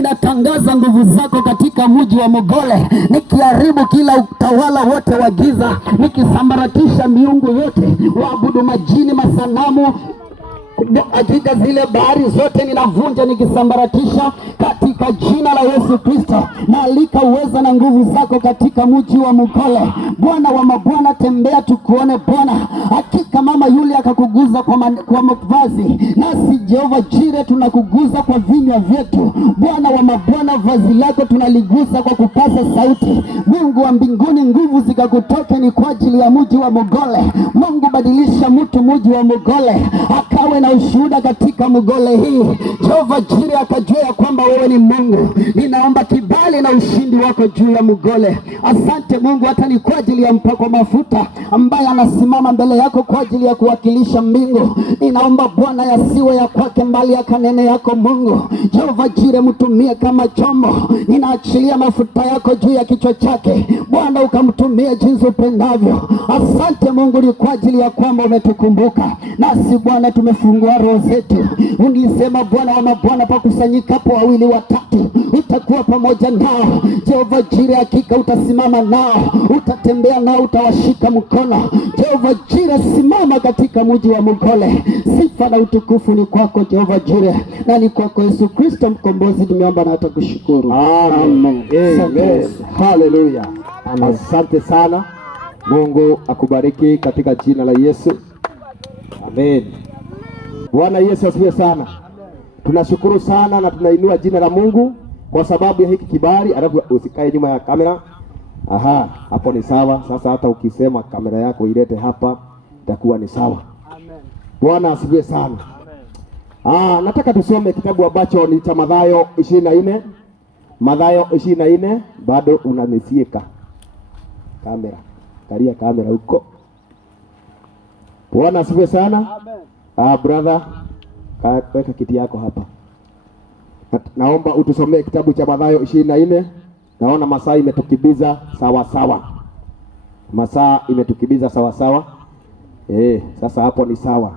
ninatangaza nguvu zako katika mji wa Mogole, nikiharibu kila utawala wote wa giza, nikisambaratisha miungu yote, waabudu majini, masanamu, hakika zile bahari zote ninavunja nikisambaratisha katika jina la Yesu Kristo. Naalika uweza na nguvu zako katika mji wa Mogole. Bwana wa mabwana, tembea tukuone Bwana. Hakika mama yule akakuguza kwa mavazi, nasi Jehova Jire tunakuguza kwa vinywa vyetu. Bwana wa mabwana, vazi lako tunaligusa kwa kupasa sauti. Mungu wa mbinguni, nguvu zikakutoke ni kwa ajili ya mji wa Mogole. Mungu, badilisha mtu mji wa Mogole akawe na ushuhuda katika Mogole hii. Jehova Jire akajua ya kwamba wewe ni Mungu. Ninaomba kibali na ushindi wako juu ya Mogole. Asante Mungu, hata ni kwa ajili ya mpako mafuta ambaye anasimama mbele yako kwa ajili ya kuwakilisha mbingu. Ninaomba Bwana yasiwe ya kwake mbali ya kanene yako Mungu. Jehova Jire mtumie kama chombo. Ninaachilia mafuta yako juu ya kichwa chake. Bwana ukamtumie jinsi upendavyo. Asante Mungu, ni kwa ajili ya kwamba umetukumbuka. Nasi Bwana tumefungua roho zetu. Unisema Bwana wa mabwana, pakusanyikapo wawili watatu utakuwa pamoja nao. Jehova Jire, hakika utasimama nao, utatembea nao, utawashika mkono. Jehova Jire, simama katika mji wa Mogole. Sifa na utukufu ni kwako Jehova Jire, na ni kwako Yesu Kristo mkombozi tumeomba na tutakushukuru. Amen. Amen. Hallelujah. Asante sana. Mungu akubariki katika jina la Yesu. Amen. Bwana Yesu asifiwe sana. Tunashukuru sana na tunainua jina la Mungu kwa sababu ya hiki kibali. Alafu usikae nyuma ya kamera. Aha, hapo ni sawa. Sasa hata ukisema kamera yako ilete hapa itakuwa ni sawa. Amen. Bwana asifiwe sana. Amen. Nataka tusome kitabu ambacho ni cha Mathayo 24. Mathayo 24, bado unanisieka. Kamera. Kalia kamera huko. Bwana asifiwe sana. Amen. Brother, weka kiti yako hapa. Naomba utusomee kitabu cha Mathayo 24. Naona masaa imetukibiza sawa sawa. Masaa imetukibiza sawa sawa. Sasa hapo ni sawa.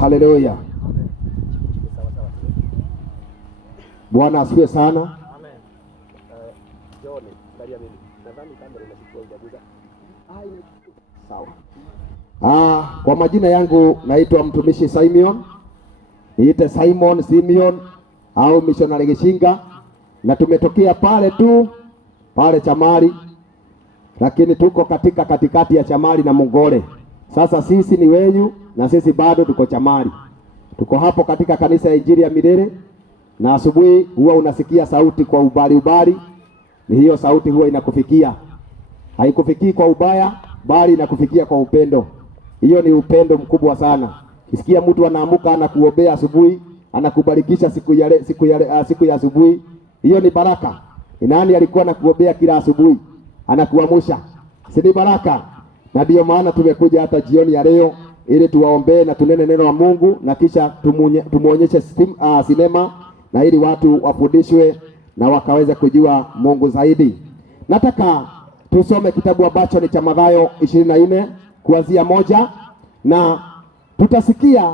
Haleluya. Bwana asifiwe sana. Amen. Jone, angalia mimi. Nadhani kamera inachukua ubaguza. Sawa. Kwa majina yangu naitwa mtumishi Simeon. Niite Simon Simeon au missionary Gishinga, na tumetokea pale Chamari, lakini tuko katikati ya Chamari na Mogole. Sasa sisi ni wenyu na sisi bado tuko Chamari. Tuko hapo katika kanisa ya Injili ya Milele, na asubuhi huwa unasikia sauti kwa ubali. Ni hiyo sauti huwa inakufikia. Haikufikii kwa ubaya, bali inakufikia kwa upendo. Hiyo ni upendo mkubwa sana. Kisikia mtu anaamuka anakuombea asubuhi, anakubarikisha siku ya asubuhi, hiyo ni baraka. Nani alikuwa anakuombea kila asubuhi? Anakuamsha. Si ni baraka? Na ndio maana tumekuja hata jioni ya leo ili tuwaombee na tunene neno la Mungu, na kisha tumuonyeshe sinema, na ili watu wafundishwe na wakaweza kujua Mungu zaidi. Nataka tusome kitabu ambacho ni cha Mathayo 24 kuanzia 1, na tutasikia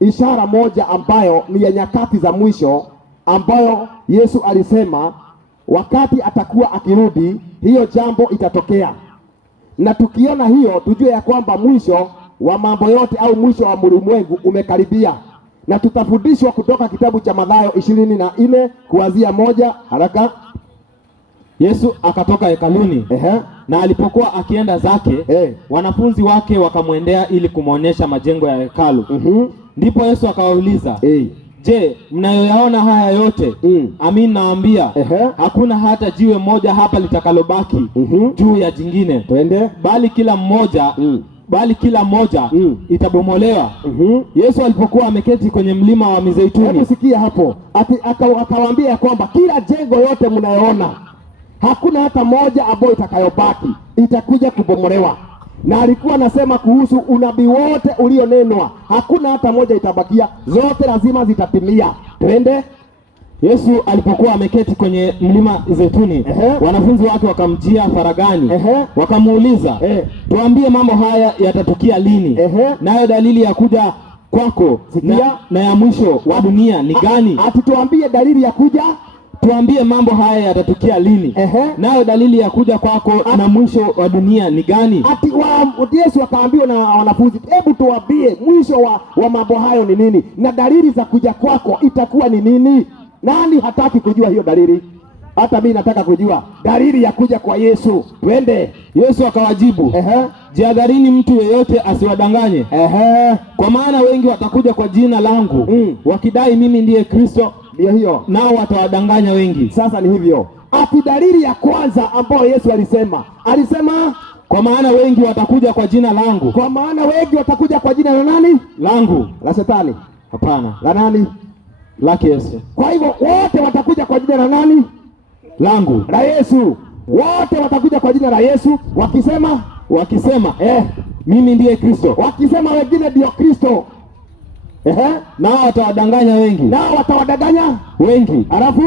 ishara moja ambayo ni ya nyakati za mwisho, ambayo Yesu alisema wakati atakuwa akirudi hiyo jambo itatokea. Na tukiona hiyo tujue ya kwamba mwisho wa mambo yote au mwisho wa ulimwengu umekaribia. Na tutafundishwa kutoka kitabu cha Mathayo 24 kuanzia 1 haraka. Yesu akatoka hekaluni. Na alipokuwa akienda zake, wanafunzi wake wakamwendea ili kumuonyesha majengo ya hekalu. Ndipo Yesu akawauliza, je, mnayoyaona haya yote? Amin nawaambia, hakuna hata jiwe moja hapa litakalobaki juu ya jingine. Twende. Bali kila moja itabomolewa. Yesu alipokuwa ameketi kwenye mlima wa Mizeituni, sikia hapo, akawaambia kwamba kila jengo yote mnayoona, hakuna hata moja ambayo itakayobaki, itakuja kubomolewa. Na alikuwa anasema kuhusu unabii wote ulionenwa, hakuna hata moja itabakia, zote lazima zitatimia. Twende. Yesu alipokuwa ameketi kwenye mlima Zeituni, wanafunzi wake wakamjia faragani, wakamuuliza, tuambie mambo haya yatatukia lini? Nayo dalili ya kuja kwako na ya mwisho wa dunia ni gani? Atuambie dalili ya kuja, tuambie mambo haya yatatukia lini? Nayo dalili ya kuja kwako na mwisho wa dunia ni gani? Yesu akaambiwa na wanafunzi, hebu tuambie mwisho wa mambo hayo ni nini, na dalili za kuja kwako itakuwa ni nini? Nani hataki kujua hiyo dalili? Hata mimi nataka kujua dalili ya kuja kwa Yesu. Twende. Yesu akawajibu, jihadharini mtu yeyote asiwadanganye. Kwa maana wengi watakuja kwa jina langu wakidai mimi ndiye Kristo, ndio hiyo, nao watawadanganya wengi. Sasa ni hivyo. Ati dalili ya kwanza ambayo Yesu alisema kwa maana wengi watakuja kwa jina langu. Kwa maana wengi watakuja kwa jina la nani? Langu. La Shetani? Hapana. La nani? La Yesu. Kwa hivyo wote watakuja kwa jina la nani? Langu. La Yesu. Wote watakuja kwa jina la Yesu wakisema mimi ndiye Kristo. Wakisema wengine ndio Kristo. Nao watawadanganya wengi. Alafu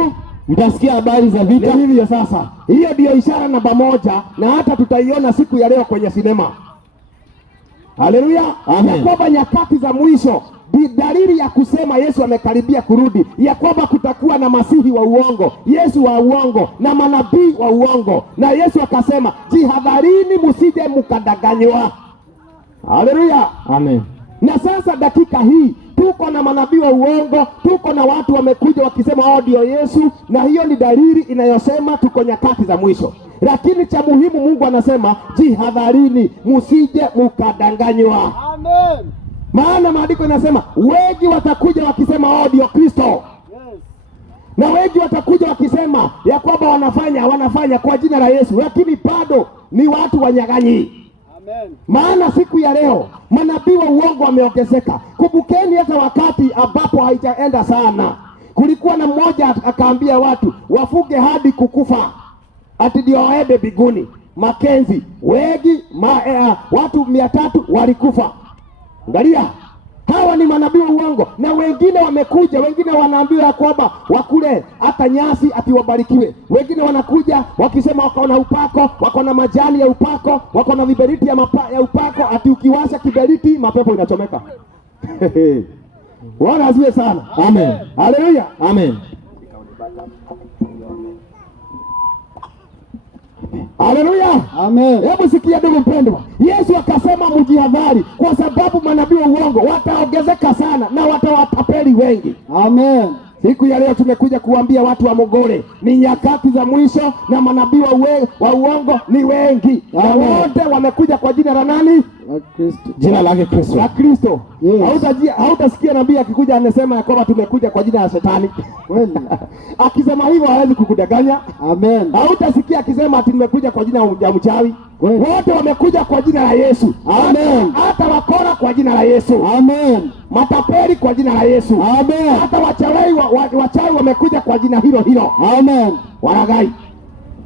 mtasikia habari za vita. Hivyo sasa, hiyo ndio ishara namba moja, na hata tutaiona siku ya leo kwenye sinema. Haleluya. Ya kwamba nyakati za mwisho, dalili ya kusema Yesu amekaribia kurudi, ya kwamba kutakuwa na masihi wa uongo, Yesu wa uongo na manabii wa uongo. Na Yesu akasema, jihadharini msije mkadanganywa. Haleluya. Amen. Na sasa dakika hii tuko na manabii wa uongo, tuko na watu wamekuja wakisema ndio Yesu, na hiyo ni dalili inayosema tuko nyakati za mwisho. Lakini cha muhimu Mungu anasema jihadharini msije mkadanganywa. Amen. Maana maandiko inasema wengi watakuja wakisema ndio Kristo. Yes. Na wengi watakuja wakisema ya kwamba wanafanya kwa jina la Yesu, lakini bado ni watu wanyang'anyi. Amen. Maana siku ya leo manabii wa uongo wameongezeka. Kumbukeni hata wakati ambapo haijaenda sana, kulikuwa na mmoja akaambia watu wafuge hadi kukufa ati ndio waende mbinguni. Makenzi wengi watu 300 walikufa. Angalia, hawa ni manabii wa uongo. Na wengine wamekuja, wengine wanaambiwa ya kwamba wakule hata nyasi ati wabarikiwe. Wengine wanakuja wakisema wako na upako, wako na majani ya upako, wako na viberiti ya upako, ati ukiwasha kiberiti mapepo inachomeka. Bwana asifiwe sana. Amen. Haleluya. Amen. Haleluya. Amen. Hebu sikia ndugu mpendwa. Yesu akasema mjihadhari, kwa sababu manabii wa uongo wataongezeka sana na watawatapeli wengi. Amen. Siku ya leo tumekuja kuambia watu wa Mogole ni nyakati za mwisho, na manabii wa uongo ni wengi. Na wote wamekuja kwa jina la nani? La Kristo. Jina lake Kristo. La Kristo. Yes. Hautasikia nabii akikuja anasema ya kwamba tumekuja kwa jina la Shetani. Kweli. Akisema hivyo hawezi kukudanganya. Amen. Hautasikia akisema ati tumekuja kwa jina la mchawi. Wote wamekuja kwa jina la Yesu. Amen. Hata wakora kwa jina la Yesu. Amen. Matapeli kwa jina la Yesu. Amen. Hata wachawi wamekuja kwa jina hilo. Amen. Walaghai,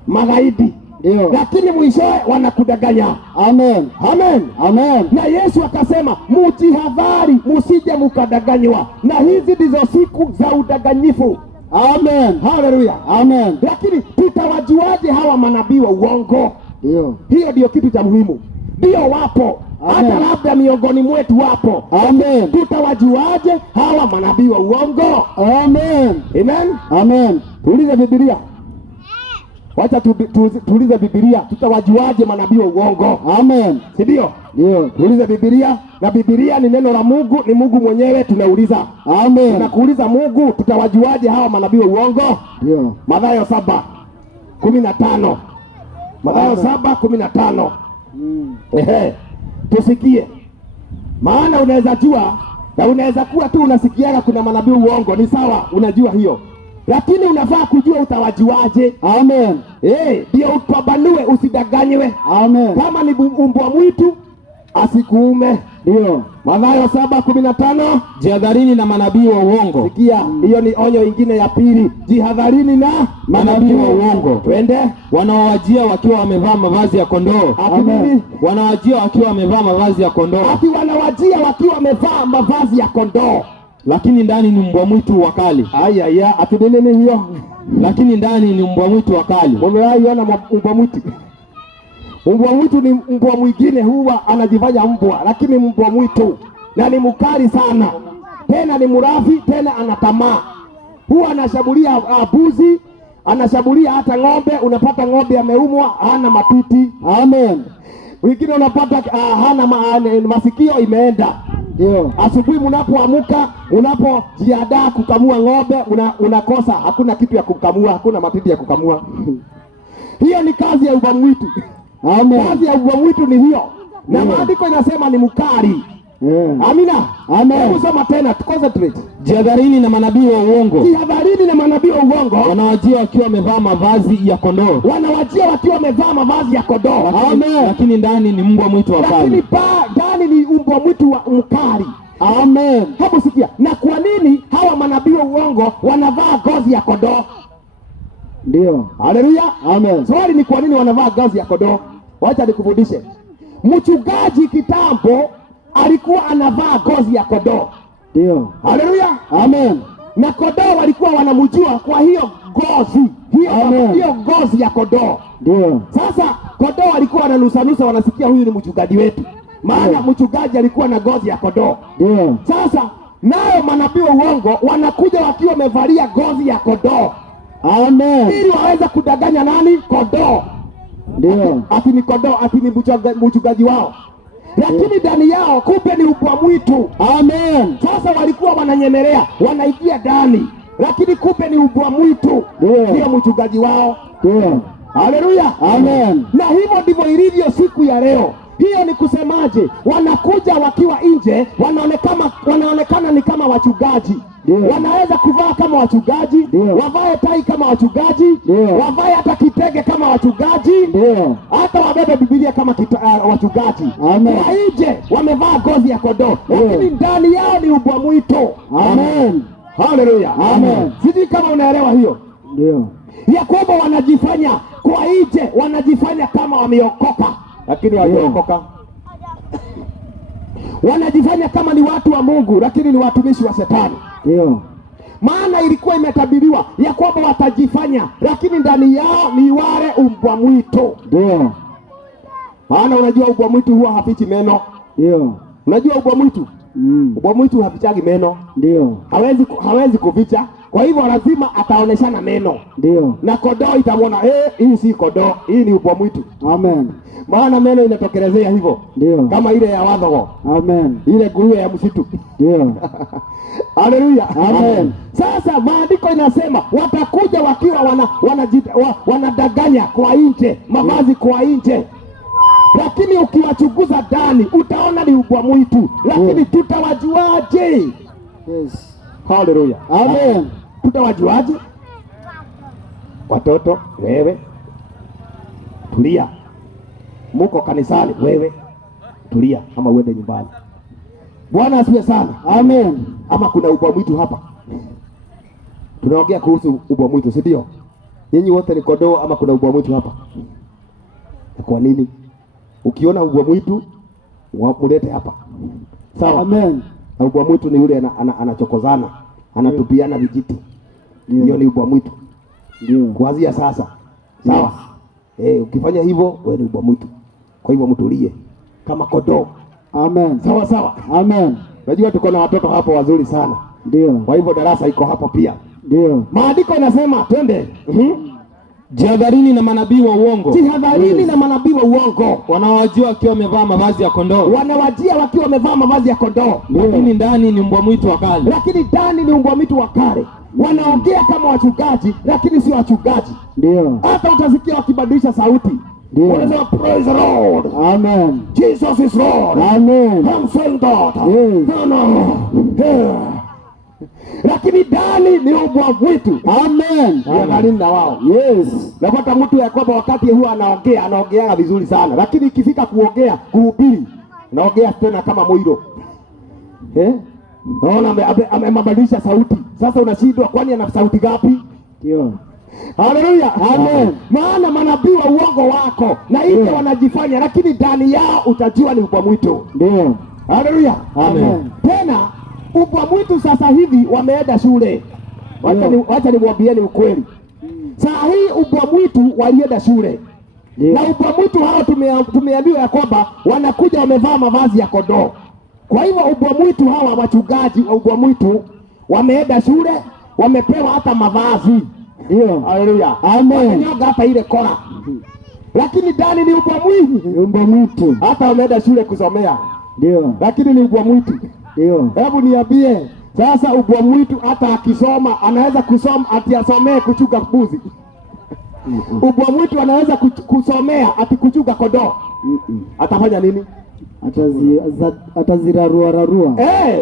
magaidi. Ndio. Lakini mwishowe wanakudanganya. Amen. Amen. Amen. Na Yesu akasema mjihadhari msije mkadanganywa, na hizi ndizo siku za udanganyifu. Amen. Haleluya. Amen. Lakini tutawajuaje hawa manabii wa uongo? Ndio. Hiyo ndio kitu cha muhimu. Ndio wapo. Amen. Hata labda miongoni mwetu wapo. Amen. Tutawajuaje hawa manabii wa uongo? Amen. Amen. Amen. Tuulize Biblia. Wacha tuulize Biblia, tutawajuaje manabii wa uongo? Amen. Si ndio? Ndio. Tuulize Biblia, na Biblia ni neno la Mungu, ni Mungu mwenyewe tunauliza. Amen. Tunakuuliza Mungu, tutawajuaje hawa manabii wa uongo? Ndio. Mathayo 7:15. Mathayo 7:15. Tusikie. Maana unaweza jua, na unaweza kuwa tu unasikiaga kuna manabii wa uongo, ni sawa, unajua hiyo. Lakini unafaa kujua utawajuaje. Amen. Ndio upambanue, usidanganywe. Amen. Kama ni mbwa mwitu asikuume. Ndio. Mathayo 7:15. Jihadharini na manabii wa uongo. Sikia, hiyo ni onyo ingine ya pili. Jihadharini na manabii wa uongo. Twende. Wanaowajia wakiwa wamevaa mavazi ya kondoo. Amen. Wanawajia wakiwa wamevaa mavazi ya kondoo. Wanawajia wakiwa wamevaa mavazi ya kondoo, lakini ndani ni mbwa mwitu wakali. Atudinini hiyo. Lakini ndani ni mbwa mwitu wakali. Umewahi ona mbwa mwitu? Mbwa mwitu ni mbwa mwingine, huwa anajifanya mbwa, lakini mbwa mwitu na ni mkali sana, tena ni mrafi, tena ana tamaa. Huwa anashambulia mbuzi, anashambulia hata ng'ombe. Unapata ng'ombe ameumwa hana matiti. Amen. Wengine unapata hana masikio imeenda. Ndio. Asubuhi mnapoamka, unapojiandaa kukamua ng'ombe, unakosa, hakuna kitu ya kukamua, hakuna matiti ya kukamua. Hiyo ni kazi ya mbwa mwitu. Amen. Kazi ya mbwa mwitu ni hiyo. Na maandiko inasema ni mkali. Amina. Amen. Hebu soma tena, concentrate. Jihadharini na manabii wa uongo. Jihadharini na manabii wa uongo. Wanawajia wakiwa wamevaa mavazi ya kondoo. Wanawajia wakiwa wamevaa mavazi ya kondoo. Amen. Lakini ndani ni mbwa mwitu wakali. Lakini ndani ni mbwa mwitu wa mkali. Amen. Hebu sikia. Na kwa nini hawa manabii wa uongo wanavaa ngozi ya kondoo? Ndio. Haleluya. Amen. Swali ni kwa nini wanavaa ngozi ya kondoo? Wacha nikufundishe. Mchungaji kitambo alikuwa anavaa ngozi ya kondoo. Ndio. Haleluya. Amen. Na kondoo walikuwa wanamjua kwa hiyo ngozi. Hiyo ngozi ya kondoo. Ndio. Sasa kondoo walikuwa wananusanusa, wanasikia huyu ni mchungaji wetu. Maana mchungaji alikuwa na ngozi ya kondoo. Ndio. Sasa nayo manabii wa uongo wanakuja wakiwa wamevalia ngozi ya kondoo. Amen. Ili waweza kudanganya nani? Kondoo. Ndio. Ati ni kondoo, ati ni mchungaji wao. Lakini ndani yao kumbe ni mbwa mwitu. Amen. Sasa walikuwa wananyemelea, wanaingia ndani, lakini kumbe ni mbwa mwitu. Ndio mchungaji wao. Ndio. Haleluya. Amen. Na hivyo ndivyo ilivyo siku ya leo. Hiyo ni kusemaje? Wanakuja wakiwa nje, wanaonekana ni kama wachungaji. Wanaweza kuvaa kama wachungaji, wavae tai kama wachungaji, wavae hata kitege kama wachungaji, hata wabebe Biblia kama wachungaji. Kwa nje wamevaa ngozi ya kondoo, lakini ndani yao ni mbwa mwitu. Amen. Haleluya. Amen. Sijui kama unaelewa hiyo. Ndio. Ya kwamba wanajifanya kwa nje, wanajifanya kama wameokoka, lakini hawajaokoka. Wanajifanya kama ni watu wa Mungu, lakini ni watumishi wa Shetani. Ndio. Maana ilikuwa imetabiriwa ya kwamba watajifanya, lakini ndani yao ni wale mbwa mwitu. Ndio. Maana unajua mbwa mwitu huwa hafichi meno. Ndio. Unajua mbwa mwitu? Mbwa mwitu hafichagi meno. Ndio. Hawezi kuficha. Kwa hivyo lazima ataoneshana meno. Ndio. Na kondoo itamwona, hii si kondoo, hii ni mbwa mwitu. Amen. Maana meno inatokelezea hivyo. Ndio. Kama ile ya wadhogo. Amen. Ile nguruwe ya msitu. Ndio. Haleluya. Amen. Sasa maandiko inasema watakuja wakiwa wanadanganya kwa nje, mavazi kwa nje. Lakini ukiwachunguza ndani utaona ni mbwa mwitu. Lakini tutawajuaje? Yes. Haleluya. Amen. Tutawajuaje? Watoto, wewe tulia. Muko kanisani, wewe tulia ama uende nyumbani. Bwana asifiwe sana. Amen. Ama kuna mbwa mwitu hapa? Tunaongea kuhusu mbwa mwitu, si ndio? Nyinyi wote ni kondoo ama kuna mbwa mwitu hapa? Na kwa nini? Ukiona mbwa mwitu mulete hapa. Sawa? Amen. Na mbwa mwitu ni yule anachokozana, anatupiana vijiti. Hiyo ni mbwa mwitu. Ndio. Kuanzia sasa. Sawa? Ukifanya hivyo wewe ni mbwa mwitu. Kwa hivyo mtulie kama kondoo. Amen. Sawa sawa. Amen. Najua tuko na watoto hapo wazuri sana. Ndio. Kwa hivyo darasa iko hapo pia. Ndio. Maandiko inasema twende. Jihadharini na manabii wa uongo. Jihadharini na manabii wa uongo. Wanawajia wakiwa wamevaa mavazi ya kondoo. Wanawajia wakiwa wamevaa mavazi ya kondoo. Lakini ndani ni mbwa mwitu wakali. Lakini ndani ni mbwa mwitu wakali. Wanaongea kama wachungaji, lakini sio wachungaji. Ndio. Hata utasikia wakibadilisha sauti. Wanasema praise the Lord. Amen. Jesus is Lord. Amen. I'm saying that. Yes. No. Lakini ndani ni mbwa mwitu. Amen. Jihadharini na wao. Yes. Napata mtu ya kwamba wakati huwa anaongea vizuri sana, lakini ikifika kuongea, kuhubiri, anaongea tena kama Moiro. Naona amebadilisha sauti. Sasa unashindwa kwani ana sauti gapi? Ndio. Haleluya. Amen. Maana manabii wa uongo wako na hivyo wanajifanya, lakini ndani yao utajua ni mbwa mwitu. Ndio. Haleluya. Amen. Tena mbwa mwitu sasa hivi wameenda shule. Wacha nimwambieni ukweli. Saa hii mbwa mwitu walienda shule. Na mbwa mwitu hao tumeambiwa ya kwamba wanakuja wamevaa mavazi ya kondoo. Kwa hivyo ubwa mwitu, hawa wachungaji wa ubwa mwitu wameenda shule, wamepewa hata mavazi. Ndio. Haleluya. Amen. Wamenyoga hata ile kola. Lakini ndani ni ubwa mwitu. Ubwa mwitu. Hata wameenda shule kusomea. Ndio. Lakini ni ubwa mwitu. Ndio. Hebu niambie, sasa ubwa mwitu hata akisoma anaweza kusoma ati asomee kuchunga mbuzi. Ubwa mwitu anaweza kusomea ati kuchunga kondoo. Atafanya nini? Atazirarua.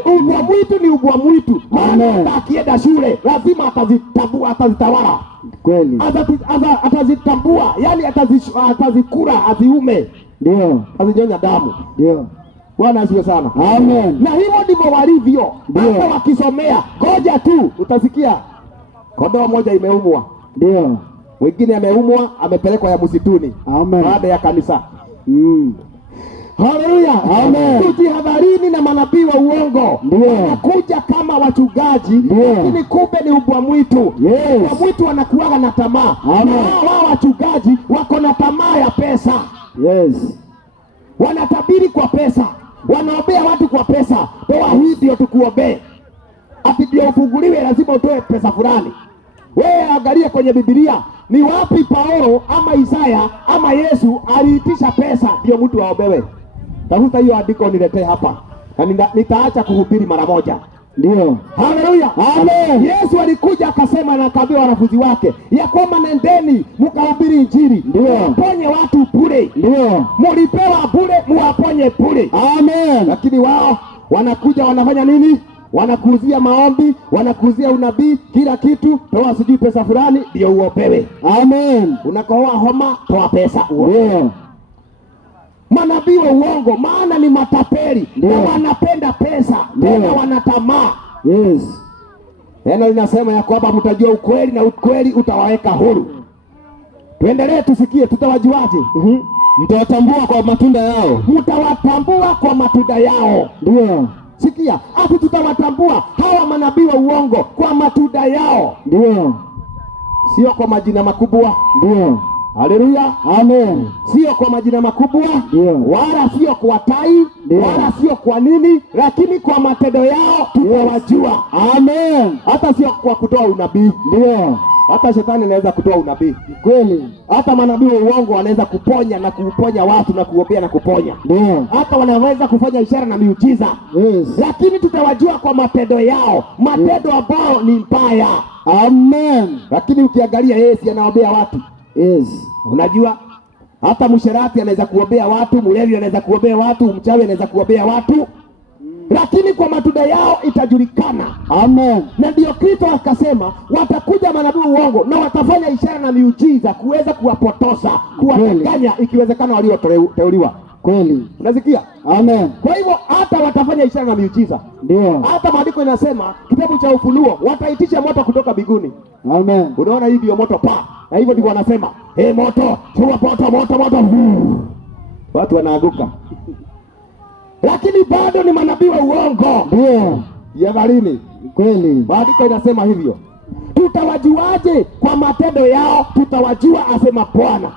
Ubwa mwitu ni ubwa mwitu. Maana akienda shule lazima atazitambua, atazitawala. Kweli. Atazitambua, yani atazikura, aziume. Ndio. Azinyonya damu. Ndio. Bwana asifiwe sana. Amen. Na hivyo ndivyo walivyo. Hata wakisomea, ngoja tu utasikia kondoo moja imeumwa. Ndio. Mwingine ameumwa, amepelekwa ya msituni. Amen. Baada ya kanisa. Haleluya. Amen. Tujihadharini na manabii wa uongo. Wanakuja kama wachungaji, lakini kumbe ni ubwa mwitu. Yes. Ubwa mwitu wanakuwaga na tamaa. Wao wachungaji wako na tamaa ya pesa. Yes. Wanatabiri kwa pesa. Wanaombea watu kwa pesa. Toa hii ndio tukuombee. Ati ndio ufunguliwe lazima utoe pesa fulani. Wewe angalia kwenye Biblia, ni wapi Paulo ama Isaya ama Yesu aliitisha pesa ndio mtu aombewe? Tafuta hiyo andiko niletee hapa. Na nitaacha kuhubiri mara moja. Ndio. Haleluya. Amen. Yesu alikuja akasema na akaambia wanafunzi wake ya kwamba nendeni mkahubiri injili. Ndio. Mponye watu bure. Ndio. Mlipewa bure, muwaponye bure. Amen. Lakini wao wanakuja wanafanya nini? Wanakuuzia maombi, wanakuuzia unabii, kila kitu. Toa sijui pesa fulani ndio uopewe. Amen. Unakohoa homa, toa pesa uopewe. Manabii wa uongo, maana ni matapeli na wanapenda pesa, tena wanatamaa. Yes. Neno linasema ya kwamba mtajua ukweli na ukweli utawaweka huru. Tuendelee tusikie, tutawajuaje? Mtawatambua kwa matunda yao. Mtawatambua kwa matunda yao. Ndio. Sikia, hapo tutawatambua hawa manabii wa uongo kwa matunda yao. Ndio. Sio kwa majina makubwa. Ndio. Haleluya. Amen. Sio kwa majina makubwa. Ndio. Wala sio kwa tai. Wala sio kwa nini, lakini kwa matendo yao tutawajua. Amen. Hata sio kwa kutoa unabii. Ndio. Hata shetani anaweza kutoa unabii. Kweli. Hata manabii wa uongo wanaweza kuponya na kuponya watu na kuombea na kuponya. Ndio. Hata wanaweza kufanya ishara na miujiza. Yes. Lakini tutawajua kwa matendo yao. Matendo ambao ni mbaya. Amen. Lakini ukiangalia Yesu anaombea watu. Yes. Unajua hata msherati anaweza kuombea watu, mlevi anaweza kuombea watu, mchawi anaweza kuombea watu. Lakini kwa matunda yao itajulikana. Amen. Na ndio Kristo akasema watakuja manabii uongo na watafanya ishara na miujiza kuweza kuwapotosha, kuwadanganya ikiwezekana walioteuliwa. Kweli. Unasikia? Amen. Kwa hivyo hata watafanya ishara na miujiza. Ndio. Hata maandiko inasema kitabu cha Ufunuo wataitisha moto kutoka mbinguni. Amen. Unaona hii ndio moto pa. Na hivyo ndivyo wanasema, moto, chua moto. Watu wanaanguka. Lakini bado ni manabii wa uongo. Ndio. Yavalini. Kweli. Maandiko inasema hivyo. Tutawajuaje? Kwa matendo yao tutawajua, asema Bwana.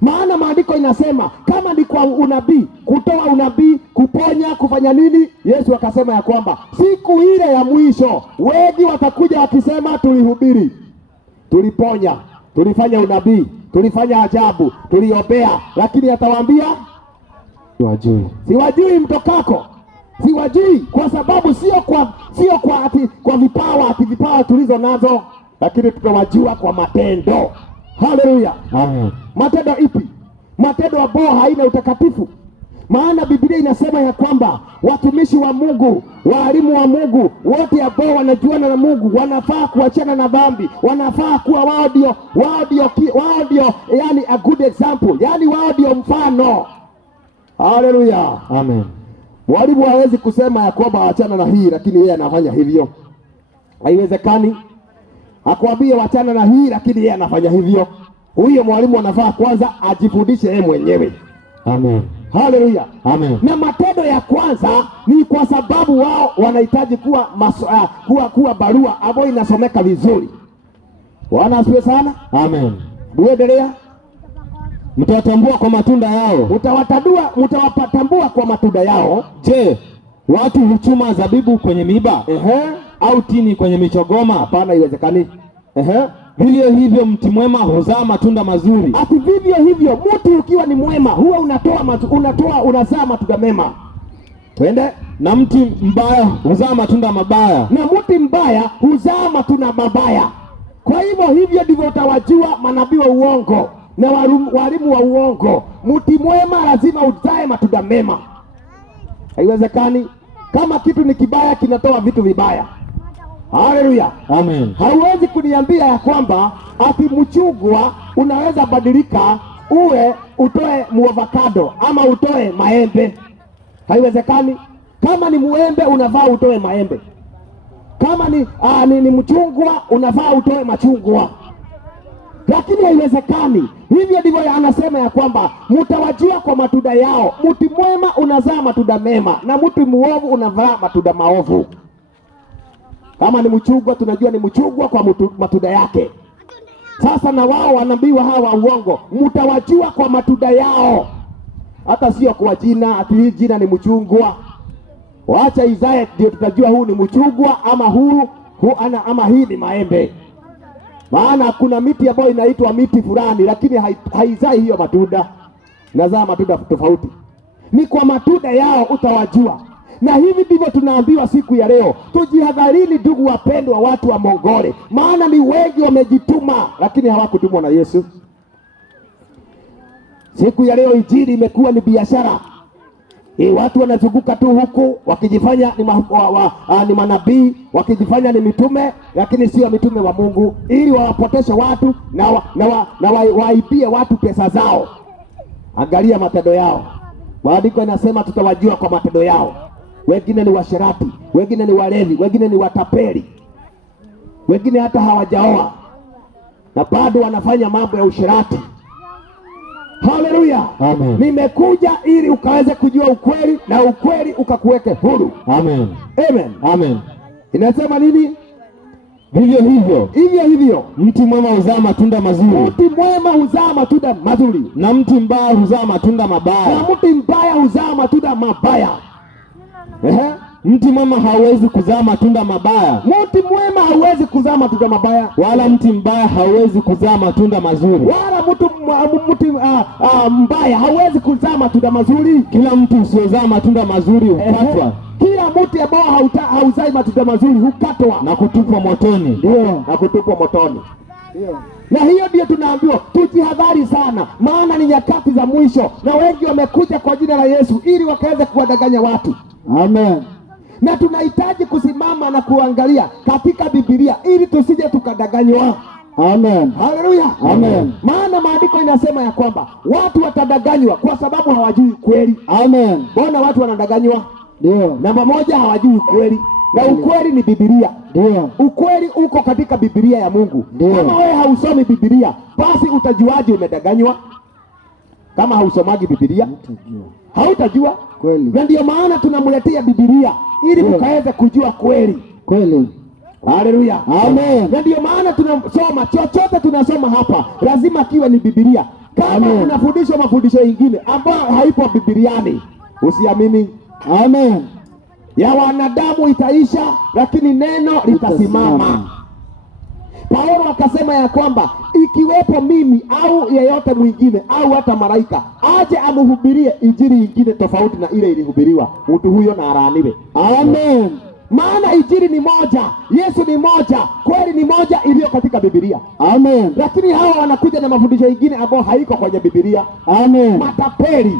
Maana maandiko inasema kama ni kwa unabii, kutoa unabii, kuponya, kufanya nini, Yesu akasema ya kwamba siku ile ya mwisho wengi watakuja wakisema tulihubiri, tuliponya, tulifanya unabii, tulifanya ajabu, tuliombea, lakini atawaambia siwajui mtokako. Siwajui kwa sababu sio kwa vipawa tulizo nazo, lakini tutawajua kwa matendo. Haleluya. Amen. Matendo ipi? Matendo ambao haina utakatifu. Maana Biblia inasema ya kwamba watumishi wa Mungu, walimu wa Mungu, wote ambao wanajuana na Mungu wanafaa kuachana na dhambi. Wanafaa kuwa wao ndio yani a good example. Yani wao ndio mfano. Haleluya. Amen. Mwalimu hawezi kusema ya kwamba achana na hii lakini yeye anafanya hivyo. Haiwezekani. Akwambie wachana na hii lakini yeye anafanya hivyo. Huyo mwalimu anafaa kwanza ajifundishe yeye mwenyewe. Amen. Haleluya. Amen. Na matendo ya kwanza ni kwa sababu wao wanahitaji kuwa barua ambayo inasomeka vizuri. Bwana asifiwe sana. Amen. Muendelea. mtawatambua kwa matunda yao. Mtawatambua kwa matunda yao. Je, watu huchuma zabibu kwenye miiba? Au tini kwenye michogoma? Hapana, haiwezekani. Vivyo hivyo mti mwema huzaa matunda mazuri. Ati vivyo hivyo mti ukiwa ni mwema huwa unazaa matunda mema. Twende. Na mti mbaya huzaa matunda mabaya. Na mti mbaya huzaa matunda mabaya. Kwa hivyo ndivyo utawajua manabii wa uongo na walimu wa uongo. Mti mwema lazima uzae matunda mema. Haiwezekani. Kama kitu ni kibaya kinatoa vitu vibaya. Haleluya. Amen. Hauwezi kuniambia ya kwamba ati mchungwa unaweza badilika utoe muavocado ama utoe maembe. Haiwezekani. Kama ni muembe unafaa utoe maembe. Kama ni mchungwa unafaa utoe machungwa. Lakini haiwezekani. Hivyo ndivyo anasema ya kwamba mtawajua kwa matunda yao. Mti mwema unazaa matunda mema na mti muovu unazaa matunda maovu. Kama ni mchungwa tunajua ni mchungwa kwa matunda yake. Sasa na wao wanaambiwa hawa uongo, mtawajua kwa matunda yao. Hata sio kwa jina, ati hii jina ni mchungwa. Waacha izae ndio tutajua huu ni mchungwa ama hii ni maembe. Maana kuna miti ambayo inaitwa miti fulani lakini haizai hiyo matunda. Inazaa matunda tofauti. Ni kwa matunda yao utawajua. Na hivi ndivyo tunaambiwa siku ya leo. Tujihadharini ndugu wapendwa, watu wa Mongole. Maana ni wengi wamejituma lakini hawakutumwa na Yesu. Siku ya leo injili imekuwa ni biashara. Watu wanazunguka tu huku wakijifanya ni manabii, wakijifanya ni mitume lakini sio mitume wa Mungu, ili wawapoteshe watu na waibie watu pesa zao. Angalia matendo yao. Maandiko yanasema tutawajua kwa matendo yao. Wengine ni washerati, wengine ni walevi, wengine ni watapeli, wengine hata hawajaoa na bado wanafanya mambo ya usherati. Haleluya. Amen. Nimekuja ili ukaweze kujua ukweli na ukweli ukakuweke huru. Amen. Amen. Amen. Inasema nini? Vivyo hivyo mti mwema huzaa matunda mazuri. Mti mwema huzaa matunda mazuri. Na mti mbaya huzaa matunda mabaya. Na mti mbaya huzaa matunda mabaya. Mti mwema hauwezi kuzaa matunda mabaya. Mti mwema hauwezi kuzaa matunda mabaya. Wala mti mbaya hauwezi kuzaa matunda mazuri. Wala mti mbaya hauwezi kuzaa matunda mazuri. Kila mti usiozaa matunda mazuri hukatwa. Kila mti ambao hauzai matunda mazuri hukatwa na kutupwa motoni. Ndio, na kutupwa motoni. Ndio. Na hiyo ndio tunaambiwa tujihadhari sana, maana ni nyakati za mwisho na wengi wamekuja kwa jina la Yesu ili wakaweze kuwadanganya watu. Amen. Na tunahitaji kusimama na kuangalia katika Biblia ili tusije tukadanganywa. Amen. Haleluya. Amen. Maana maandiko inasema ya kwamba watu watadanganywa kwa sababu hawajui kweli. Amen. Mbona watu wanadanganywa? Ndio. Namba moja, hawajui kweli. Na ukweli ni Biblia. Ndio. Ukweli uko katika Biblia ya Mungu. Ndio. Kama wewe hausomi Biblia, basi utajuaje umedanganywa? Kama hausomaji Biblia, hautajua. Kweli. Na ndio maana tunamletea Biblia ili mkaweze kujua kweli. Kweli. Haleluya. Amen. Na ndio maana tunasoma chochote tunasoma hapa lazima kiwe ni Biblia. Kama unafundishwa mafundisho mengine ambayo haipo Bibliani, usiamini. Amen. Ya wanadamu itaisha lakini neno litasimama. Paulo akasema ya kwamba ikiwepo mimi au yeyote mwingine au hata malaika aje amhubirie injili nyingine tofauti na ile ilihubiriwa, mtu huyo na alaaniwe. Amen. Maana injili ni moja, Yesu ni moja, kweli ni moja iliyo katika Biblia. Amen. Lakini hawa wanakuja na mafundisho mengine ambayo haiko kwenye Biblia. Amen. Matapeli.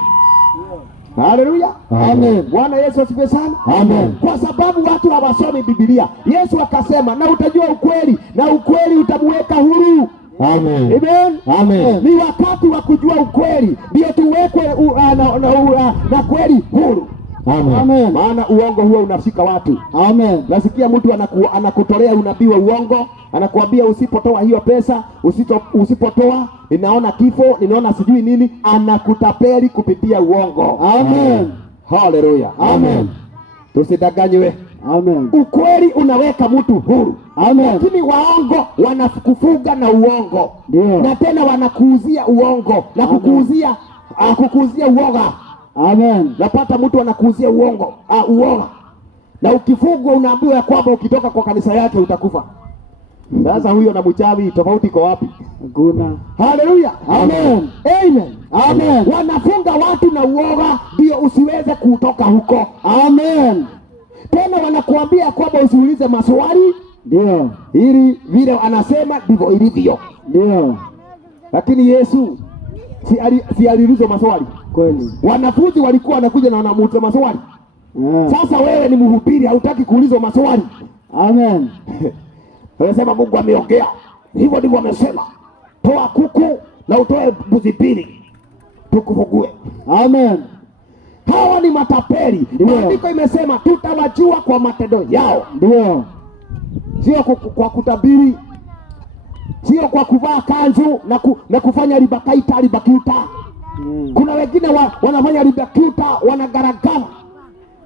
Haleluya. Amen. Bwana Yesu asifiwe sana. Amen. Kwa sababu watu hawasomi Biblia. Yesu akasema na utajua ukweli na ukweli utamweka huru. Amen. Amen. Amen. Ni wakati wa kujua ukweli ndio tuwekwe na kweli huru. Amen. Amen. Maana uongo huo unafika watu. Amen. Nasikia mtu anakutolea unabii wa uongo, anakuambia usipotoa hiyo pesa, usipotoa ninaona kifo, ninaona sijui nini, anakutapeli kupitia uongo. Amen. Haleluya. Amen. Tusidanganywe. Amen. Ukweli unaweka mtu huru. Amen. Lakini waongo wanakufuga na uongo. Ndio. Na tena wanakuuzia uongo na kukuuzia uoga. Amen. Napata mtu anakuuzia uongo, uoga. Na ukifugwa unaambiwa ya kwamba ukitoka kwa kanisa yake utakufa. Sasa huyo na mchawi tofauti iko wapi? Hakuna. Haleluya. Amen. Amen. Amen. Wanafunga watu na uoga ndio usiweze kutoka huko. Amen. Tena wanakuambia kwamba usiulize maswali. Ndio. Ili vile anasema ndivyo ilivyo. Ndio. Lakini Yesu si aliulizwa maswali. Kweli. Wanafunzi walikuwa wanakuja na wanamuuliza maswali. Yeah. Sasa wewe ni mhubiri, hautaki kuulizwa maswali. Amen. Anasema Mungu ameongea. Hivyo ndivyo amesema. Toa kuku na utoe mbuzi mbili tukufugue. Amen. Hawa ni matapeli. Maandiko imesema tutawajua kwa matendo yao. Ndio. Sio kwa kutabiri. Sio kwa kuvaa kanzu na kufanya ribakiuta. Kuna wengine wanafanya ribakiuta, wanagaragara.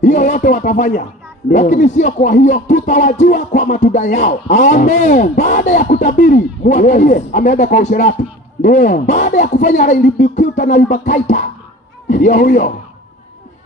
Hiyo yote watafanya. Ndio. Lakini sio kwa hiyo, tutawajua kwa matunda yao. Amen. Baada ya kutabiri, muangalie, Yes. ameenda kwa usherati. Ndio. Baada ya kufanya ribakiuta na ribakaita, huyo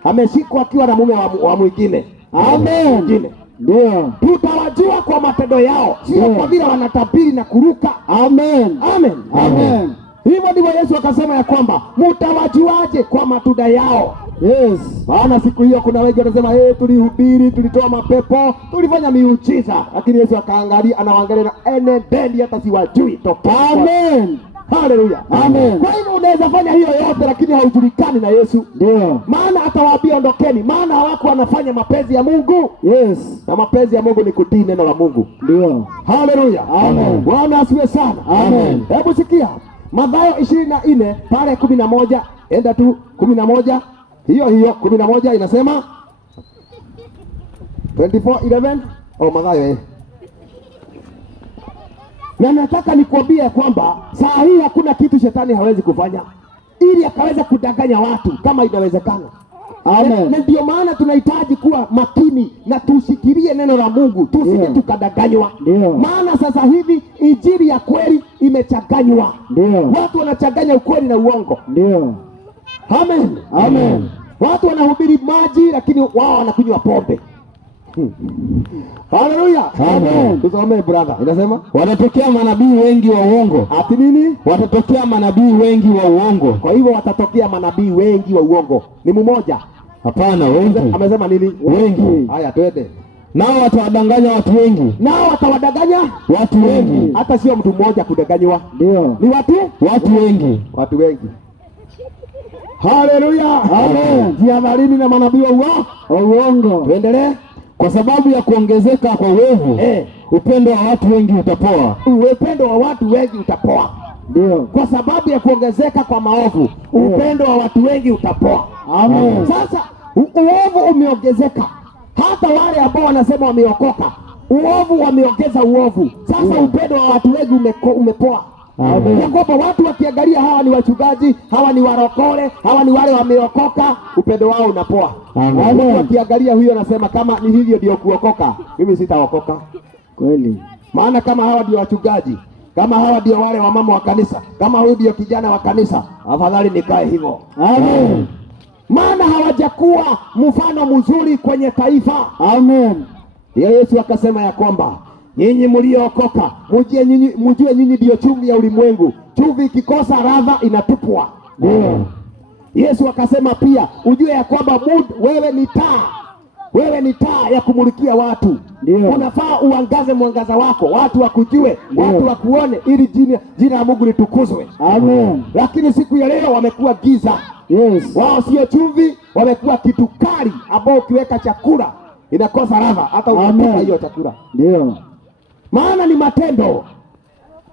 ameshikwa akiwa na mume wa mwingine. Amen. Ndio. Tutawajua kwa matendo yao, sio kwa vile wanatabiri na kuruka. Amen. Amen. Amen. Hivyo ndivyo Yesu akasema ya kwamba mtawajuaje kwa matunda yao. Yes. Maana siku hiyo kuna wengi wanasema tulihubiri, tulitoa mapepo, tulifanya miujiza, lakini Yesu akaangalia, anawaangalia na enendeni hata siwajui toka. Amen. Haleluya. Amen. Kwa hivyo unaweza fanya hiyo yote lakini haujulikani na Yesu. Ndio. Maana atawaambia ondokeni, maana hawako wanafanya mapenzi ya Mungu. Yes. Na mapenzi ya Mungu ni kutii neno la Mungu. Ndio. Haleluya. Amen. Bwana asifiwe sana. Amen. Hebu sikia. Mathayo 24 pale 11, enda tu 11. Hiyo 11 inasema 24:11 Mathayo Na nataka nikuambie kwamba saa hii hakuna kitu shetani hawezi kufanya ili akaweza kudanganya watu kama inawezekana. Amen. Na ndio maana tunahitaji kuwa makini na tushikilie neno la Mungu, tusije tukadanganywa. Maana sasa hivi injili ya kweli imechanganywa. Watu wanachanganya ukweli na uongo. Ndio. Amen. Amen. Watu wanahubiri maji lakini wao wanakunywa pombe. Haleluya. Amen. Tusome brother. Inasema watatokea manabii wengi wa uongo. Ati nini? Watatokea manabii wengi wa uongo. Kwa hivyo watatokea manabii wengi wa uongo. Ni mmoja? Hapana, wengi. Amesema nini? Wengi. Haya twende. Nao watawadanganya watu wengi. Nao watawadanganya watu wengi. Hata sio mtu mmoja kudanganywa. Ndio. Ni watu wengi. Watu wengi. Haleluya. Amen. Jihadharini na manabii wa uongo. Tuendelee. Kwa sababu ya kuongezeka kwa uovu, upendo wa watu wengi utapoa. Upendo wa watu wengi utapoa. Ndio. Kwa sababu ya kuongezeka kwa maovu, upendo wa watu wengi utapoa. Amen. Sasa uovu umeongezeka. Hata wale ambao wanasema wameokoka, uovu wameongeza uovu. Sasa upendo wa watu wengi umepoa. Ya kwamba watu wakiangalia hawa ni wachungaji, hawa ni warokole, hawa ni wale wameokoka, upendo wao unapoa. Watu wakiangalia huyo anasema kama ni hivyo ndio kuokoka, mimi sitaokoka. Kweli. Maana kama hawa ndio wachungaji, kama hawa ndio wale wamama wa kanisa, kama huyu ndio kijana wa kanisa, afadhali nikae hivyo. Amen. Maana hawajakuwa mfano mzuri kwenye taifa. Amen. Yesu akasema ya kwamba nyinyi mliokoka, mjue nyinyi ndio chumvi ya ulimwengu. Chumvi ikikosa ladha inatupwa. Ndio. Yesu akasema pia ujue ya kwamba wewe ni taa. Wewe ni taa ya kumulikia watu. Ndio. Unafaa uangaze mwangaza wako, watu wakujue, watu wakuone, ili jina la Mungu litukuzwe. Amen. Lakini siku ya leo wamekuwa giza. Yes. Wao sio chumvi, wamekuwa kitu kali ambao ukiweka chakula inakosa ladha hata ukitupa hiyo chakula. Ndio. Maana ni matendo.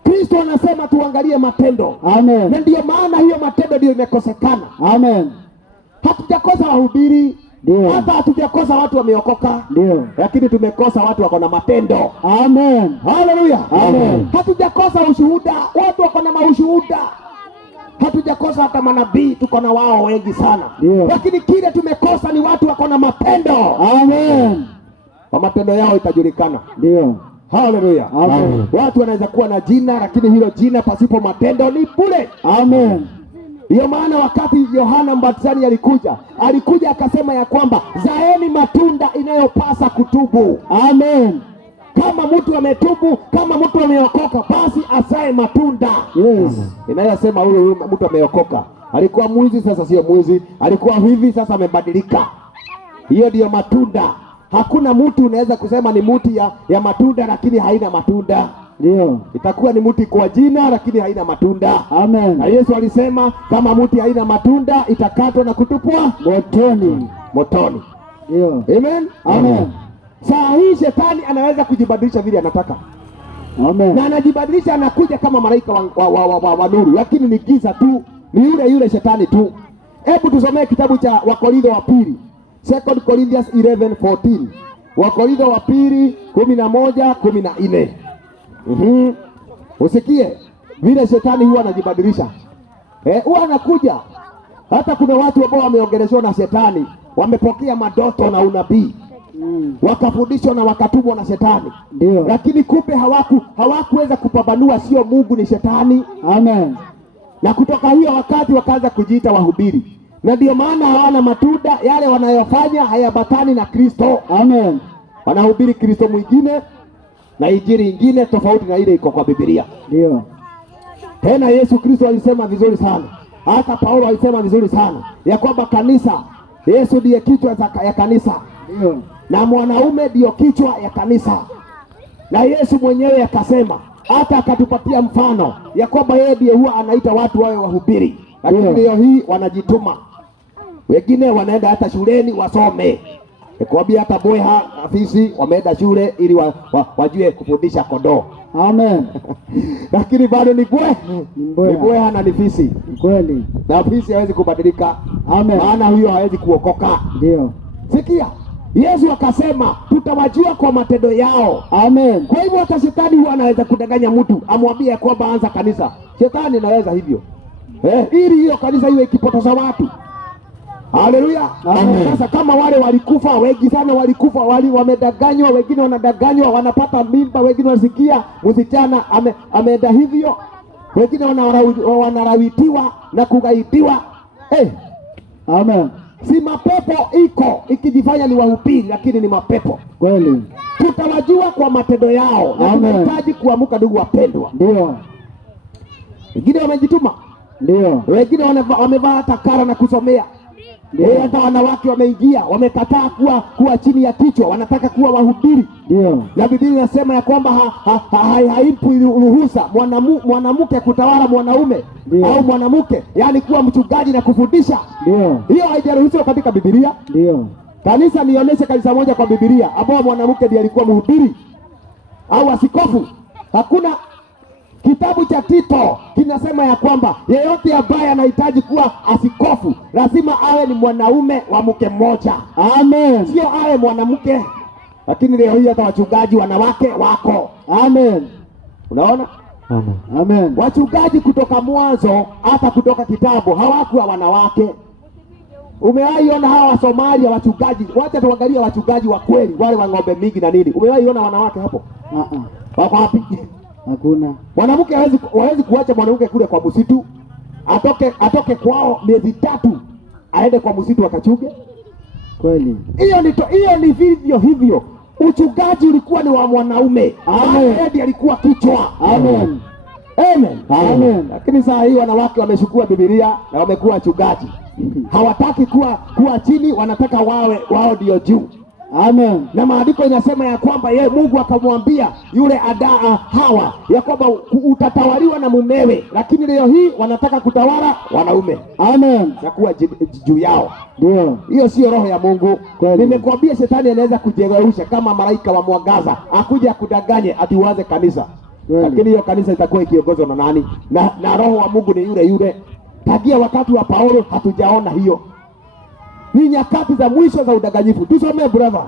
Kristo anasema tuangalie matendo. Amen. Na ndio maana hiyo matendo ndio imekosekana. Amen. Hatujakosa wahubiri. Ndio. Hata hatujakosa watu wameokoka. Ndio. Lakini tumekosa watu wako na matendo. Amen. Haleluya. Amen. Hatujakosa ushuhuda, watu wako na maushuhuda. Hatujakosa hata manabii, tuko na wao wengi sana. Ndio. Lakini kile tumekosa ni watu wako na matendo. Amen. kwa matendo yao itajulikana. Ndio. Haleluya. Amen. Watu wanaweza kuwa na jina, lakini hilo jina pasipo matendo ni bure. Amen. Ndiyo maana wakati Yohana Mbatizaji alikuja akasema ya kwamba zaeni matunda inayopasa kutubu. Amen. Kama mtu ametubu, kama mtu ameokoka, basi asae matunda. Yes. Inayosema huyo mtu ameokoka. Alikuwa mwizi, sasa sio mwizi. Alikuwa hivi, sasa amebadilika. Hiyo ndiyo matunda. Hakuna mtu unaweza kusema ni mti ya matunda lakini haina matunda. Ndio. Itakuwa ni mti kwa jina lakini haina matunda. Amen. Na Yesu alisema kama mti haina matunda itakatwa na kutupwa motoni. Ndio. Amen. Amen. Saa hii shetani anaweza kujibadilisha vile anataka. Amen. Na anajibadilisha, anakuja kama malaika wa nuru, lakini ni giza tu, ni yule shetani tu. Hebu tusomee kitabu cha Wakorintho wa pili, 2 Corinthians 11:14. Wakorintho wa pili 11:14. Usikie vile shetani huwa anajibadilisha. Huwa anakuja. Hata kuna watu ambao wameongeleshwa na shetani, wamepokea madoto na unabii. Wakafundishwa na wakatumwa na shetani. Ndio. Lakini kumbe hawakuweza kupambanua sio Mungu, ni shetani. Amen. Na kutoka hiyo wakati wakaanza kujiita wahubiri. Na ndio maana hawana matunda, yale wanayofanya hayabatani na Kristo. Amen. Wanahubiri Kristo mwingine na injili nyingine tofauti na ile iko kwa Biblia. Ndio. Tena Yesu Kristo alisema vizuri sana. Hata Paulo alisema vizuri sana ya kwamba kanisa, Yesu ndiye kichwa ya kanisa. Ndio. Na mwanaume ndiyo kichwa ya kanisa. Na Yesu mwenyewe akasema, hata akatupatia mfano ya kwamba yeye ndiye huwa anaita watu wawe wahubiri. Lakini leo hii wanajituma. Wengine wanaenda hata shuleni wasome. Nikwambia hata bweha afisi wameenda shule ili wajue kufundisha kondoo. Amen. Lakini bado ni bweha na ni fisi. Kweli. Na fisi hawezi kubadilika. Amen. Maana huyo hawezi kuokoka. Ndio. Sikia, Yesu akasema tutawajua kwa matendo yao. Amen. Kwa hivyo hata shetani huwa anaweza kudanganya mtu, amwambie kwamba anza kanisa. Shetani anaweza hivyo. Ili hiyo kanisa iwe ikipotosha watu. Haleluya. Sasa kama wale walikufa, wengi sana walikufa, wamedanganywa, wengine wanadanganywa, wanapata mimba, wengine wanasikia msichana ameenda hivyo, wengine wanarawitiwa na kugaidiwa. Amen. Si mapepo iko ikijifanya ni wahubiri, lakini ni mapepo. Kweli. Tutawajua kwa matendo yao. Na tunahitaji kuamuka, ndugu wapendwa. Ndio. Wengine wamejituma. Ndio. Wengine wamevaa takara na kusomea. Hata wanawake wameingia, wamekataa kuwa chini ya kichwa, wanataka kuwa wahubiri. Ndio. Na Biblia inasema ya kwamba haipo ruhusa mwanamke kutawala mwanaume au mwanamke, yani kuwa mchungaji na kufundisha. Ndio. Hiyo haijaruhusiwa katika Biblia. Ndio. Kanisa nionyeshe kanisa moja kwa Biblia ambao mwanamke ndiye alikuwa mhubiri au askofu. Hakuna. Kitabu cha Tito kinasema ya kwamba yeyote ambaye anahitaji kuwa askofu lazima awe ni mwanaume wa mke mmoja. Amen. Sio awe mwanamke. Lakini leo hii hata wachungaji wanawake wako. Amen. Unaona? Amen. Amen. Wachungaji kutoka mwanzo hata kutoka kitabu hawakuwa wanawake. Umewahi ona hawa wa Somalia wachungaji? Wacha tuangalie wachungaji wa kweli, wale wa ng'ombe mingi na nini. Umewahi ona wanawake hapo? Wako wapi? Hakuna. Mwanamke hawezi kuacha mwanamke kule kwa msitu. Atoke kwao miezi 3 aende kwa msitu akachunge. Kweli. Hiyo ni vivyo hivyo. Uchungaji ulikuwa ni wa mwanaume. Amen. Yeye alikuwa kichwa. Amen. Amen. Amen. Lakini saa hii wanawake wameshukua Biblia na wamekuwa wachungaji. Hawataki kuwa chini, wanataka wao ndio juu. Amen. Na maandiko inasema ya kwamba yeye Mungu akamwambia yule Hawa ya kwamba utatawaliwa na mumewe, lakini leo hii wanataka kutawala wanaume. Amen. Na kuwa juu yao. Ndio. Hiyo sio roho ya Mungu. Nimekwambia shetani anaweza kujeruhisha kama malaika wa mwangaza, akuja kudanganye ati uanze kanisa. Lakini hiyo kanisa itakuwa ikiongozwa na nani? Na roho wa Mungu ni yule. Tagia wakati wa Paulo hatujaona hiyo. Ni nyakati za mwisho za udanganyifu. Tusomee brother.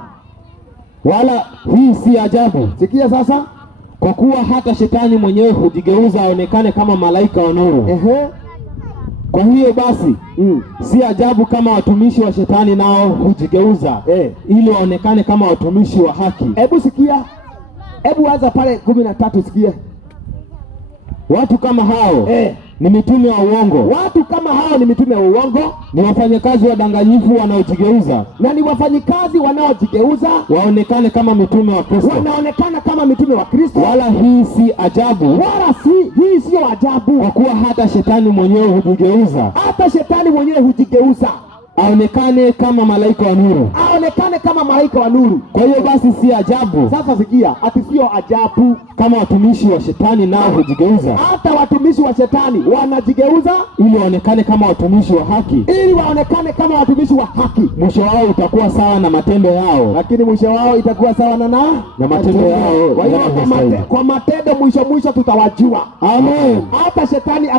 Wala hii si ajabu. Sikia sasa, kwa kuwa hata shetani mwenyewe hujigeuza aonekane kama malaika wa nuru. Kwa hiyo basi si ajabu kama watumishi wa shetani nao hujigeuza ili waonekane kama watumishi wa haki. Hebu sikia, hebu waza pale 13, sikia. Watu kama hao ni mitume wa uongo. Watu kama hao ni mitume wa uongo, ni wafanyakazi wadanganyifu wanaojigeuza, na ni wafanyikazi wanaojigeuza waonekane kama mitume wa Kristo. Wanaonekana kama mitume wa Kristo. Wala hii si ajabu, hii sio ajabu, kwa kuwa hata shetani mwenyewe hujigeuza. Hata shetani mwenyewe hujigeuza aonekane kama malaika wa nuru. Aonekane kama malaika wa nuru. Kwa hiyo basi si ajabu. Sasa sikia, ati sio ajabu kama watumishi wa shetani nao hujigeuza. Hata watumishi wa shetani wanajigeuza ili waonekane kama watumishi wa haki. Ili waonekane kama watumishi wa haki. Mwisho wao utakuwa sawa na matendo yao. Lakini mwisho wao itakuwa sawa na matendo yao. Kwa hiyo kwa matendo mwisho tutawajua. Amen. Hata shetani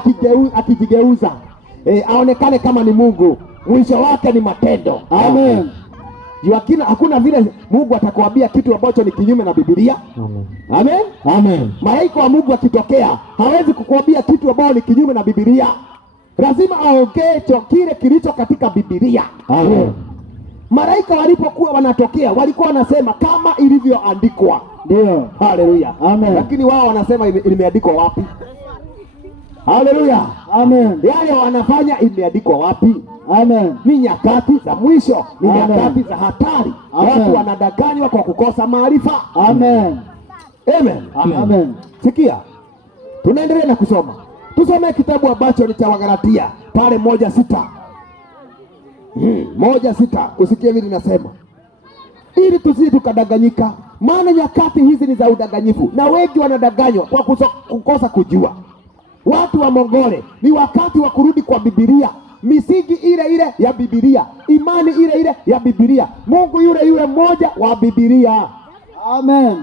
akijigeuza aonekane kama ni Mungu, mwisho wake ni matendo. Amen. Hakuna vile Mungu atakwambia kitu ambacho ni kinyume na Biblia. Amen. Amen. Amen. Malaika wa Mungu akitokea hawezi kukuambia kitu ambacho ni kinyume na Biblia. Lazima aongee kile kilicho katika Biblia. Amen. Malaika walipokuwa wanatokea walikuwa wanasema kama ilivyoandikwa. Ndio. Haleluya. Amen. Lakini wao wanasema imeandikwa wapi? Haleluya. Amen. Yale wanafanya imeandikwa wapi? Amen. Ni nyakati za mwisho, ni nyakati za hatari. Watu wanadanganywa kwa kukosa maarifa. Amen. Amen. Amen. Sikia, tunaendelea na kusoma. Tusome kitabu ambacho ni cha Wagalatia pale 1:6. 1:6, usikie vile ninasema, ili tusije tukadanganyika, maana nyakati hizi ni za udanganyifu, na wengi wanadanganywa kwa kukosa kujua. Watu wa Mongole, ni wakati wa kurudi kwa Biblia, misingi ile ile ya Biblia, imani ile ile ya Biblia, Mungu yule mmoja wa Biblia. Amen.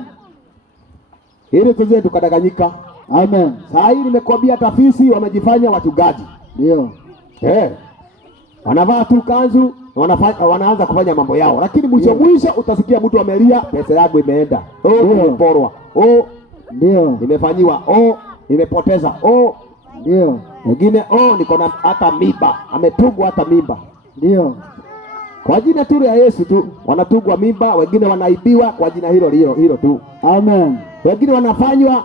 Ili tusije tukadanganyika. Amen. Saa hii nimekwambia tafisi wamejifanya wachungaji. Ndio. Wanavaa tu kanzu, wanaanza kufanya mambo yao, lakini mwisho utasikia mtu amelia, pesa yangu imeenda, imeporwa, ndio imefanyiwa, imepoteza, ndio wengine niko na hata mimba, ametugwa hata mimba. Ndio. Kwa jina tu la Yesu tu wanatugwa mimba, wengine wanaibiwa kwa jina hilo tu. Amen. Wengine wanafanywa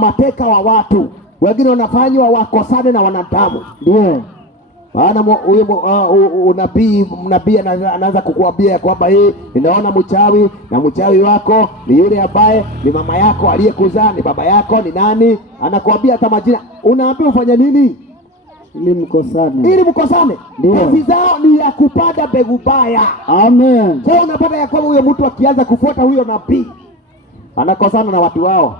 mateka wa watu, wengine wanafanywa wakosane na wanadamu. Ndio. Maana huyo nabii anaanza kukuambia kwamba ninaona mchawi, na mchawi wako ni yule ambaye ni mama yako aliyekuzaa, ni baba yako, ni nani, anakuambia hata majina. Unaambia ufanye nini? Ili mkosane. Kazi zao ni ya kupanda mbegu mbaya. Amen. So unapata ya kwamba huyo mtu akianza kufuata huyo nabii anakosana na watu wao.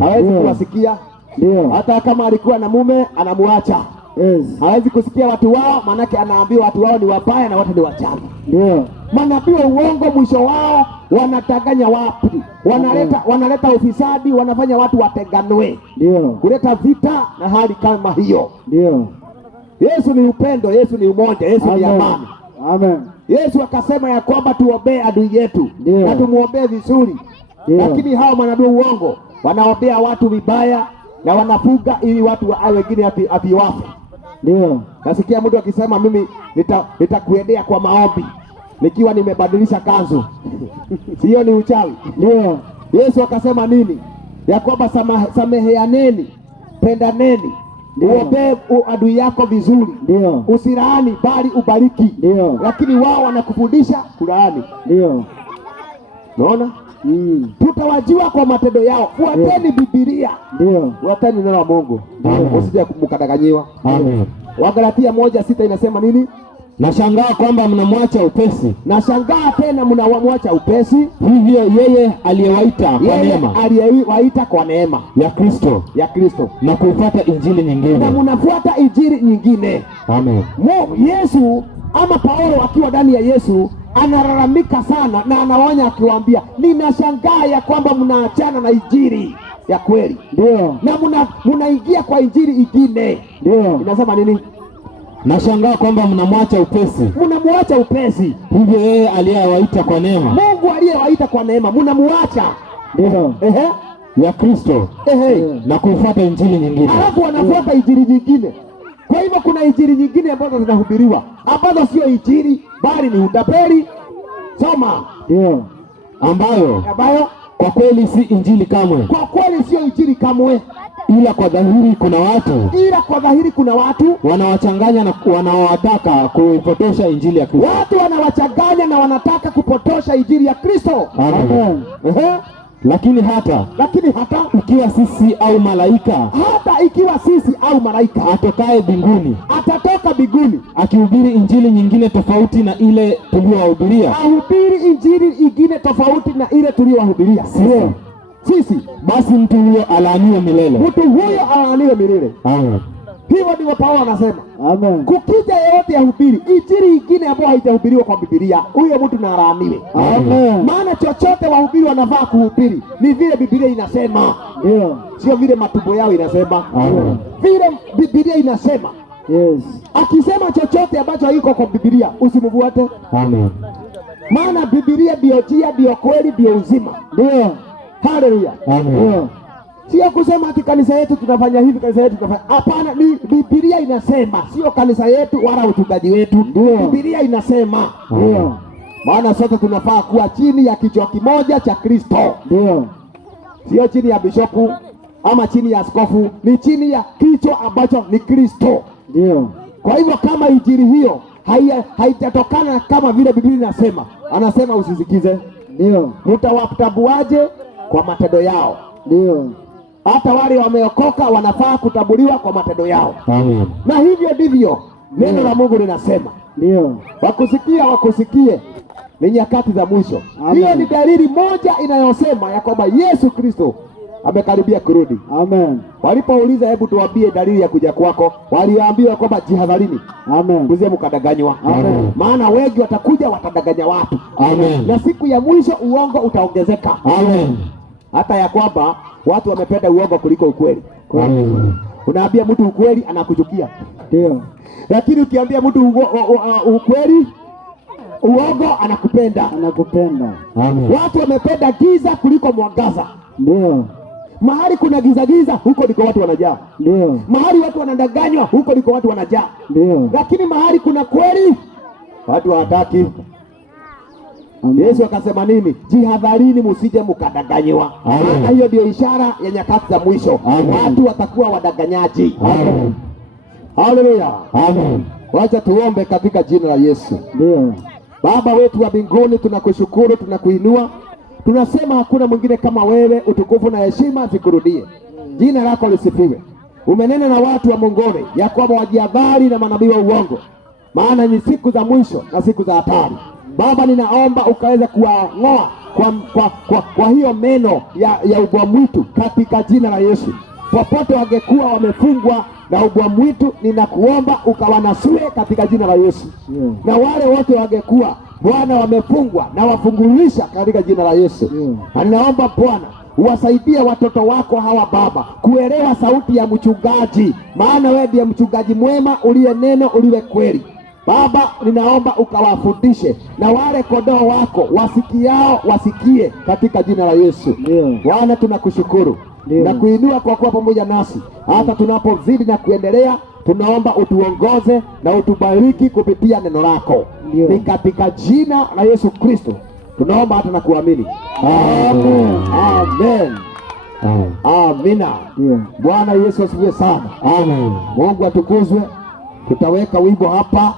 Hawezi kuwasikia. Ndio. Hata kama alikuwa na mume anamuacha. Yes. Hawezi kusikia watu wao, manake anaambiwa watu wao ni wabaya na wote ni wachawi. Ndio. Manabii wa uongo mwisho wao wanataganya watu. Wanaleta ufisadi, wanafanya watu watenganwe. Ndio. Kuleta vita na hali kama hiyo. Ndio. Yesu ni upendo, Yesu ni umoja, Yesu ni amani. Amen. Yesu akasema ya kwamba tuombee adui yetu na tumuombee vizuri. Lakini hao manabii uongo wanaombea watu vibaya na wanafuga ili watu wengine atiwafe. Ndio. Nasikia mtu akisema mimi nitakuendea kwa maombi nikiwa nimebadilisha kanzu. Sio ni uchawi. Ndio. Yesu akasema nini? Ya kwamba sameheaneni, pendaneni, uombee adui yako vizuri. Ndio. Usilaani bali ubariki. Ndio. Lakini wao wanakufundisha kulaani. Ndio. Unaona? Tutawajua kwa matendo yao. Fuateni Biblia. Ndio. Fuateni neno la Mungu. Usije mkadaganyiwa. Amen. Wagalatia 1:6 inasema nini? Nashangaa kwamba mnamwacha upesi. Nashangaa tena mnamwacha upesi. Hivyo yeye aliyewaita kwa neema. Aliyewaita kwa neema ya Kristo. Na kuifuata injili nyingine. Na mnafuata injili nyingine. Amen. Yesu ama Paulo akiwa ndani ya Yesu analalamika sana na anaonya akiwaambia, ninashangaa ya kwamba mnaachana na injili ya kweli. Ndio. Na mnaingia kwa injili ingine. Ndio. Inasema nini? Nashangaa kwamba mnamwacha upesi. Mnamwacha upesi. Hivyo yeye aliyewaita kwa neema. Mungu aliyewaita kwa neema mnamwacha. Ndio. Ya Kristo. Na kuifuata injili nyingine. Alafu wanafuata injili nyingine. Kwa hivyo kuna injili nyingine ambazo zinahubiriwa ambazo sio injili bali ni utapeli. Soma. Ndio. Ambayo kwa kweli si injili kamwe. Kwa kweli sio injili kamwe. Ila kwa dhahiri kuna watu wanawachanganya na wanaowataka kuipotosha injili ya Kristo. Watu wanawachanganya na wanataka kupotosha injili ya Kristo. Amen. Lakini hata ikiwa sisi au malaika atokaye mbinguni atatoka mbinguni akihubiri injili nyingine tofauti na ile tuliyowahubiria, ahubiri injili nyingine tofauti na ile tuliyowahubiria sisi, basi mtu huyo alaaniwe milele. Amen. Hivyo ndivyo Paulo anasema. Amen. Kukija yeyote yahubiri injili nyingine ambayo haijahubiriwa kwa Biblia, huyo mtu na alaaniwe. Amen. Maana chochote wahubiri wanafaa kuhubiri ni vile Biblia inasema. Ndio. Sio vile matumbo yao inasema. Amen. Vile Biblia inasema. Yes. Akisema chochote ambacho haiko kwa Biblia usimfuate. Amen. Maana Biblia ndio njia, ndio kweli, ndio uzima. Ndio. Haleluya. Amen. Sio kusema ati kanisa yetu tunafanya hivi, kanisa yetu tunafanya. Hapana, ni Biblia inasema, sio kanisa yetu wala uchungaji wetu. Biblia inasema. Ndio. Maana sote tunafaa kuwa chini ya kichwa kimoja cha Kristo. Ndio. Sio chini ya bishopu ama chini ya askofu, ni chini ya kichwa ambacho ni Kristo. Ndio. Kwa hivyo kama injili hiyo haitatokana kama vile Biblia inasema, anasema usisikize. Ndio. Mtawatambuaje? Kwa matendo yao. Ndio. Hata wale wameokoka wanafaa kutambuliwa kwa matendo yao. Amen. Na hivyo ndivyo neno la Mungu linasema. Ndio. Wakusikie ni nyakati za mwisho. Hiyo ni dalili moja inayosema ya kwamba Yesu Kristo amekaribia kurudi. Amen. Walipouliza hebu tuambie dalili ya kuja kwako, waliambiwa kwamba jihadharini. Amen. Msiwe mkadanganywa. Amen. Maana wengi watakuja watadanganya watu. Amen. Na siku ya mwisho uongo utaongezeka. Amen. Hata ya kwamba watu wamependa uongo kuliko ukweli. Amen. Unaambia mtu ukweli anakuchukia. Ndio. Lakini ukiambia mtu ukweli, uongo anakupenda. Amen. Watu wamependa giza kuliko mwangaza. Ndio. Mahali kuna giza huko ndiko watu wanajaa. Ndio. Mahali watu wanadanganywa huko ndiko watu wanajaa. Ndio. Lakini mahali kuna kweli watu hawataki. Yesu akasema nini? Jihadharini msije mkadanganywa. Maana hiyo ndio ishara ya nyakati za mwisho. Watu watakuwa wadanganyaji. Amen. Haleluya. Amen. Wacha tuombe katika jina la Yesu. Ndio. Baba wetu wa mbinguni, tunakushukuru, tunakuinua. Tunasema hakuna mwingine kama wewe, utukufu na heshima zikurudie. Jina lako lisifiwe. Umenena na watu wa Mongole ya kwamba wajihadhari na manabii wa uongo, maana ni siku za mwisho na siku za hatari. Baba, ninaomba ukaweza kuwang'oa kwa hiyo meno ya ubwa mwitu katika jina la Yesu. Popote wangekuwa wamefungwa na ubwa mwitu, ninakuomba ukawanasue katika jina la Yesu. Na wale wote wangekuwa Bwana wamefungwa na wafungulisha katika jina la Yesu. Na ninaomba Bwana uwasaidie watoto wako hawa Baba kuelewa sauti ya mchungaji, maana wewe ndiye mchungaji mwema, uliye neno, uliye kweli. Baba, ninaomba ukawafundishe, na wale kondoo wako wasikiao wasikie katika jina la Yesu. Bwana, tunakushukuru na kuinua kwa kuwa pamoja nasi hata tunapozidi na kuendelea. Tunaomba utuongoze na utubariki kupitia neno lako. Ni katika jina la Yesu Kristo tunaomba hata na kuamini. Amen. Amen. Amina. Bwana Yesu asifiwe sana. Amen. Mungu atukuzwe. Tutaweka wimbo hapa.